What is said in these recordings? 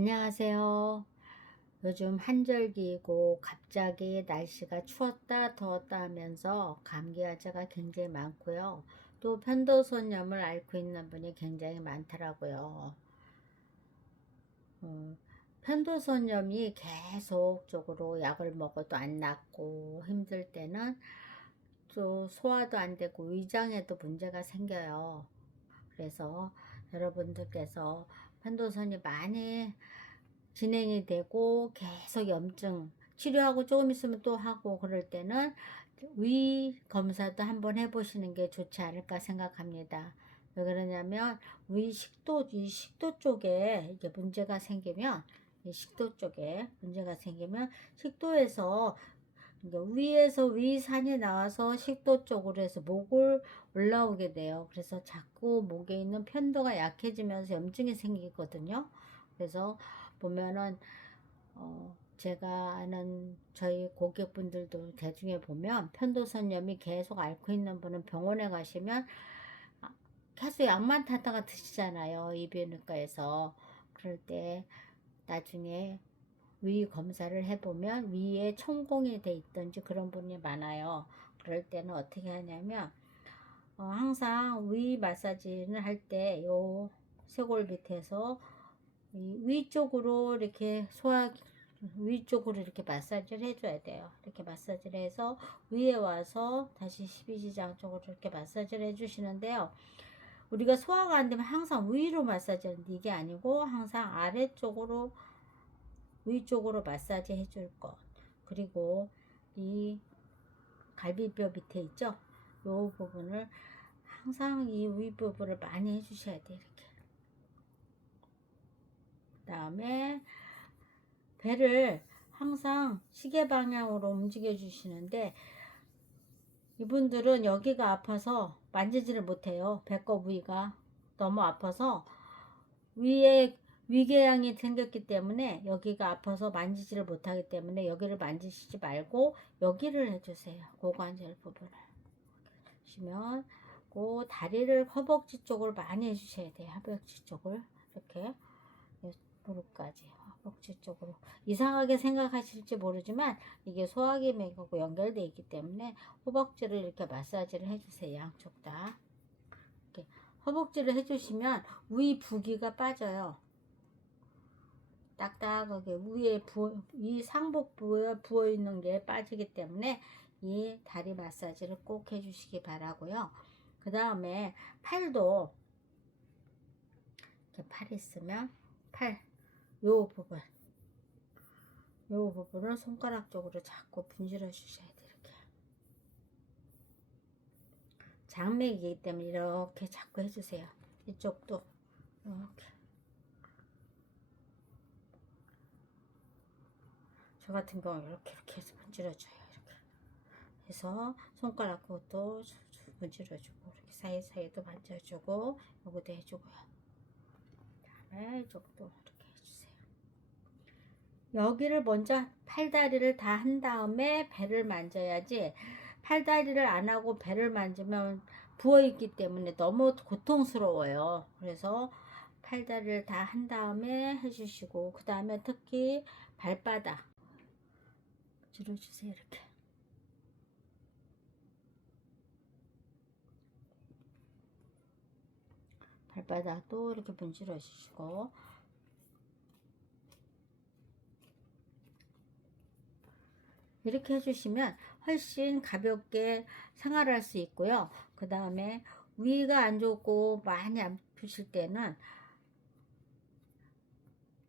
안녕하세요. 요즘 한절기이고 갑자기 날씨가 추웠다 더웠다 하면서 감기 환자가 굉장히 많고요. 또 편도선염을 앓고 있는 분이 굉장히 많더라고요. 편도선염이 계속적으로 약을 먹어도 안 낫고 힘들 때는 또 소화도 안 되고 위장에도 문제가 생겨요. 그래서 여러분들께서 편도선이 많이 진행이 되고 계속 염증 치료하고 조금 있으면 또 하고 그럴 때는 위 검사도 한번 해보시는 게 좋지 않을까 생각합니다. 왜 그러냐면 이 식도 쪽에 이게 문제가 생기면 이 식도 쪽에 문제가 생기면 식도에서 그러니까 위에서 위산이 나와서 식도 쪽으로 해서 목을 올라오게 돼요. 그래서 자꾸 목에 있는 편도가 약해지면서 염증이 생기거든요. 그래서 보면은 제가 아는 저희 고객분들도 대중에 보면 편도선염이 계속 앓고 있는 분은 병원에 가시면 계속 약만 타다가 드시잖아요. 이비인후과에서. 그럴 때 나중에 위 검사를 해보면 위에 천공이 돼 있던지 그런 분이 많아요. 그럴 때는 어떻게 하냐면 항상 위 마사지를 할 때 요 쇄골 밑에서 위쪽으로 이렇게 위쪽으로 이렇게 마사지를 해줘야 돼요. 이렇게 마사지를 해서 위에 와서 다시 12지장 쪽으로 이렇게 마사지를 해주시는데요. 우리가 소화가 안 되면 항상 위로 마사지 하는데 이게 아니고 항상 아래쪽으로 위쪽으로 마사지 해줄 것. 그리고 이 갈비뼈 밑에 있죠? 요 부분을 항상 이 위 부분을 많이 해주셔야 돼요. 이렇게. 그 다음에 배를 항상 시계 방향으로 움직여 주시는데 이분들은 여기가 아파서 만지지를 못해요. 배꼽 위가 너무 아파서 위에 위궤양이 생겼기 때문에 여기가 아파서 만지지를 못하기 때문에 여기를 만지시지 말고 여기를 해주세요. 고관절 부분을 보시면 그 다리를 허벅지 쪽을 많이 해주셔야 돼요. 허벅지 쪽을 이렇게 무릎까지 허벅지 쪽으로 이상하게 생각하실지 모르지만 이게 소화기맥하고 연결되어 있기 때문에 허벅지를 이렇게 마사지를 해주세요. 양쪽 다 이렇게 허벅지를 해주시면 위 부기가 빠져요. 딱딱하게 위에 이 상복부에 부어있는 게 빠지기 때문에 이 다리 마사지를 꼭 해주시기 바라고요. 그 다음에 팔도 이렇게 팔 있으면 요 부분을 손가락 쪽으로 자꾸 분질러 주셔야 돼요. 이렇게 장맥이기 때문에 이렇게 자꾸 해주세요. 이쪽도 이렇게 저 같은 경우 이렇게 해서 분질러줘요. 이렇게 해서 손가락 것도 분질러주고 이렇게 사이사이도 만져주고 요것도 해주고요. 그다음에 이쪽도 이렇게 해주세요. 여기를 먼저 팔다리를 다 한 다음에 배를 만져야지 팔다리를 안 하고 배를 만지면 부어있기 때문에 너무 고통스러워요. 그래서 팔다리를 다 한 다음에 해주시고 그 다음에 특히 발바닥 들어주세요. 이렇게 발바닥도 이렇게 문질러 주시고 이렇게 해주시면 훨씬 가볍게 생활할 수 있고요. 그 다음에 위가 안 좋고 많이 아프실 때는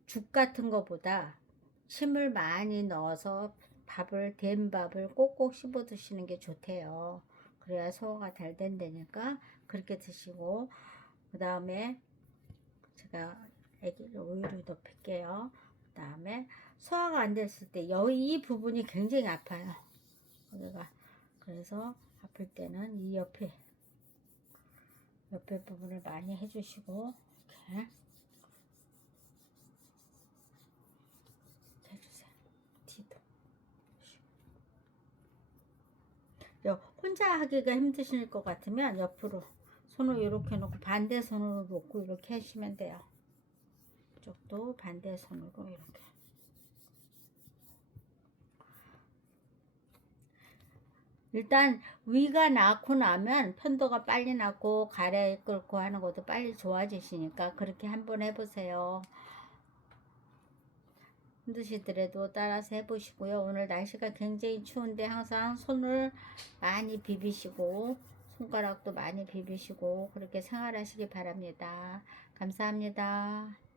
죽 같은 거보다 침을 많이 넣어서 된 밥을 꼭꼭 씹어 드시는 게 좋대요. 그래야 소화가 잘 된다니까 그렇게 드시고 그 다음에 제가 애기를 우유를 덮을게요. 그 다음에 소화가 안 됐을 때 이 부분이 굉장히 아파요. 여기가 그래서 아플 때는 이 옆에 부분을 많이 해주시고 이렇게 해주세요. 뒤도 혼자 하기가 힘드실 것 같으면 옆으로 손을 이렇게 놓고 반대 손으로 놓고 이렇게 하시면 돼요. 이쪽도 반대 손으로 이렇게. 일단 위가 낳고 나면 편도가 빨리 낳고 가래 끓고 하는 것도 빨리 좋아지시니까 그렇게 한번 해보세요. 힘드시더라도 따라서 해보시고요. 오늘 날씨가 굉장히 추운데 항상 손을 많이 비비시고 손가락도 많이 비비시고 그렇게 생활하시기 바랍니다. 감사합니다.